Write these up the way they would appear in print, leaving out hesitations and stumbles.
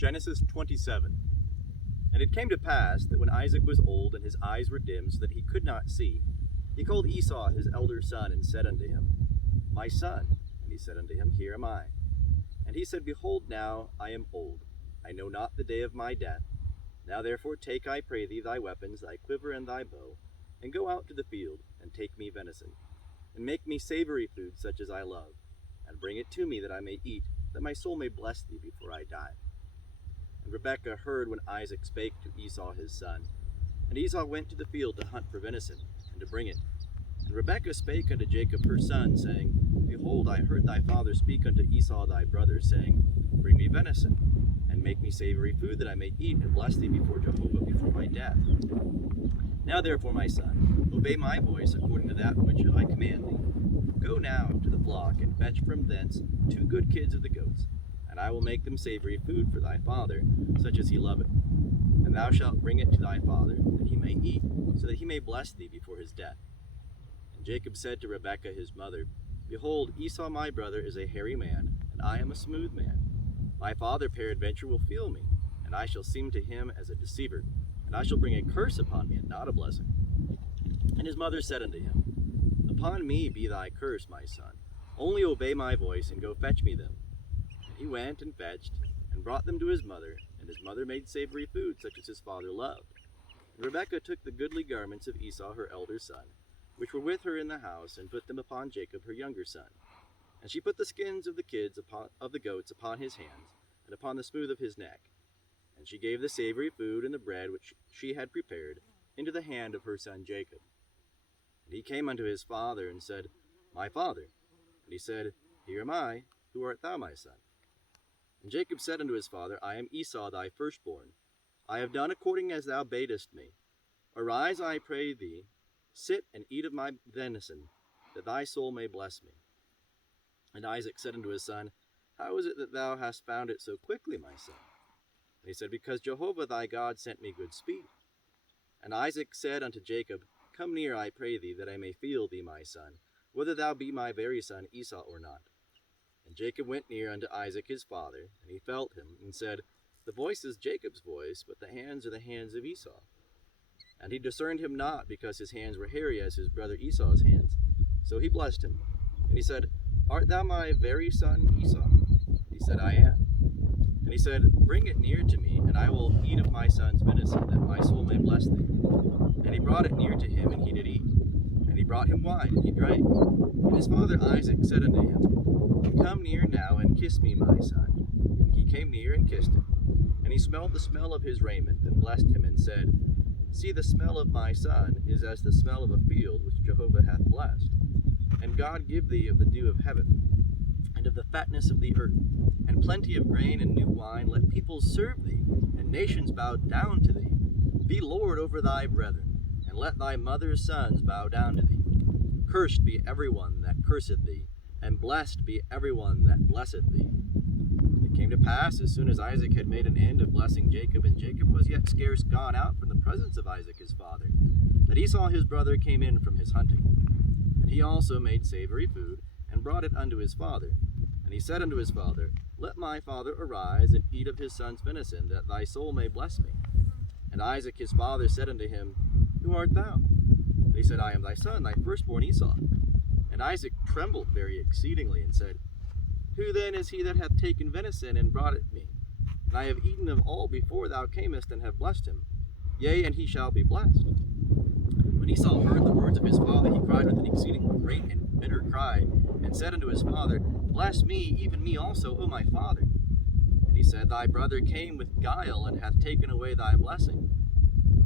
Genesis 27. And it came to pass that when Isaac was old and his eyes were dim so that he could not see, he called Esau his elder son and said unto him, My son. And he said unto him, Here am I. And he said, Behold, now I am old. I know not the day of my death. Now therefore take, I pray thee, thy weapons, thy quiver and thy bow, and go out to the field, and take me venison, and make me savory food such as I love, and bring it to me that I may eat, that my soul may bless thee before I die. And Rebekah heard when Isaac spake to Esau his son. And Esau went to the field to hunt for venison, and to bring it. And Rebekah spake unto Jacob her son, saying, Behold, I heard thy father speak unto Esau thy brother, saying, Bring me venison, and make me savory food, that I may eat and bless thee before Jehovah before my death. Now therefore, my son, obey my voice according to that which I command thee. Go now to the flock, and fetch from thence 2 good kids of the goats, and I will make them savory food for thy father, such as he loveth. And thou shalt bring it to thy father, that he may eat, so that he may bless thee before his death. And Jacob said to Rebekah his mother, Behold, Esau my brother is a hairy man, and I am a smooth man. My father peradventure will feel me, and I shall seem to him as a deceiver, and I shall bring a curse upon me, and not a blessing. And his mother said unto him, Upon me be thy curse, my son. Only obey my voice, and go fetch me them. And he went and fetched, and brought them to his mother, and his mother made savory food, such as his father loved. And Rebekah took the goodly garments of Esau her elder son, which were with her in the house, and put them upon Jacob her younger son. And she put the skins of the kids of the goats upon his hands, and upon the smooth of his neck. And she gave the savory food and the bread which she had prepared into the hand of her son Jacob. And he came unto his father, and said, My father. And he said, Here am I. Who art thou, my son? And Jacob said unto his father, I am Esau thy firstborn. I have done according as thou badest me. Arise, I pray thee, sit and eat of my venison, that thy soul may bless me. And Isaac said unto his son, How is it that thou hast found it so quickly, my son? And he said, Because Jehovah thy God sent me good speed. And Isaac said unto Jacob, Come near, I pray thee, that I may feel thee, my son, whether thou be my very son Esau or not. And Jacob went near unto Isaac his father, and he felt him, and said, The voice is Jacob's voice, but the hands are the hands of Esau. And he discerned him not, because his hands were hairy as his brother Esau's hands. So he blessed him. And he said, Art thou my very son Esau? And he said, I am. And he said, Bring it near to me, and I will eat of my son's venison, that my soul may bless thee. And he brought it near to him, and he did eat. And he brought him wine, and he drank. And his father Isaac said unto him, Come near now, and kiss me, my son. And he came near and kissed him. And he smelled the smell of his raiment, and blessed him, and said, See, the smell of my son is as the smell of a field which Jehovah hath blessed. And God give thee of the dew of heaven, and of the fatness of the earth, and plenty of grain and new wine. Let peoples serve thee, and nations bow down to thee. Be Lord over thy brethren, and let thy mother's sons bow down to thee. Cursed be every one that curseth thee, and blessed be every one that blesseth thee. And it came to pass, as soon as Isaac had made an end of blessing Jacob, and Jacob was yet scarce gone out from the presence of Isaac his father, that Esau his brother came in from his hunting. And he also made savory food, and brought it unto his father. And he said unto his father, Let my father arise, and eat of his son's venison, that thy soul may bless me. And Isaac his father said unto him, Who art thou? And he said, I am thy son, thy firstborn Esau. And Isaac trembled very exceedingly, and said, Who then is he that hath taken venison, and brought it me? And I have eaten of all before thou camest, and have blessed him. Yea, and he shall be blessed. When Esau heard the words of his father, he cried with an exceeding great and bitter cry, and said unto his father, Bless me, even me also, O my father. And he said, Thy brother came with guile, and hath taken away thy blessing.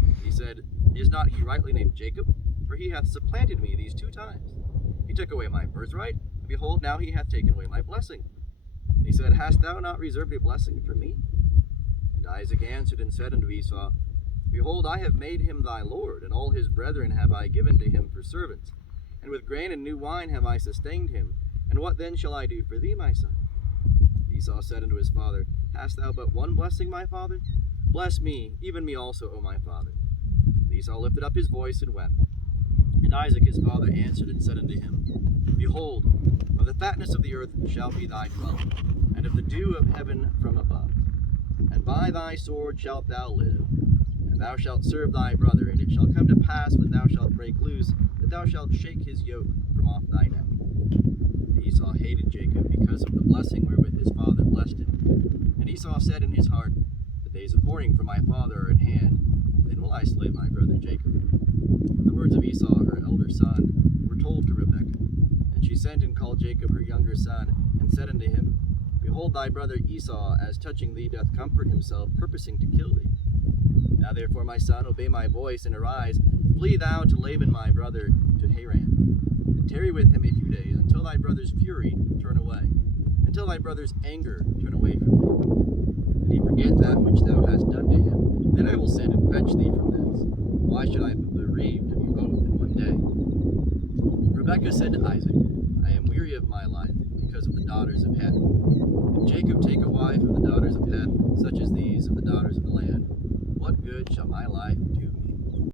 And he said, Is not he rightly named Jacob? For he hath supplanted me these 2 times. He took away my birthright, and behold, now he hath taken away my blessing. And he said, Hast thou not reserved a blessing for me? And Isaac answered and said unto Esau, Behold, I have made him thy lord, and all his brethren have I given to him for servants. And with grain and new wine have I sustained him. And what then shall I do for thee, my son? Esau said unto his father, Hast thou but one blessing, my father? Bless me, even me also, O my father. And Esau lifted up his voice and wept. And Isaac his father answered and said unto him, Behold, of the fatness of the earth shall be thy dwelling, and of the dew of heaven from above. And by by thy sword shalt thou live, and thou shalt serve thy brother, and it shall come to pass when thou shalt break loose, that thou shalt shake his yoke from off thy neck. And Esau hated Jacob because of the blessing wherewith his father blessed him. And Esau said in his heart, The days of mourning for my father are at hand, then will I slay my brother Jacob. The words of Esau, her elder son, were told to Rebekah. And she sent and called Jacob her younger son, and said unto him, Behold, thy brother Esau, as touching thee, doth comfort himself, purposing to kill thee. Now therefore, my son, obey my voice, and arise, flee thou to Laban my brother, to Haran, and tarry with him a few days, until thy brother's fury turn away, until thy brother's anger turn away from thee, and he forget that which thou hast done to him. Then I will send and fetch thee from thence. Why should I be bereaved of you both in one day? Rebekah said to Isaac, I am weary of my life, because of the daughters of Heth. If Jacob take a wife of the daughters of Heth, such as these of the daughters of the land, what good shall my life do me?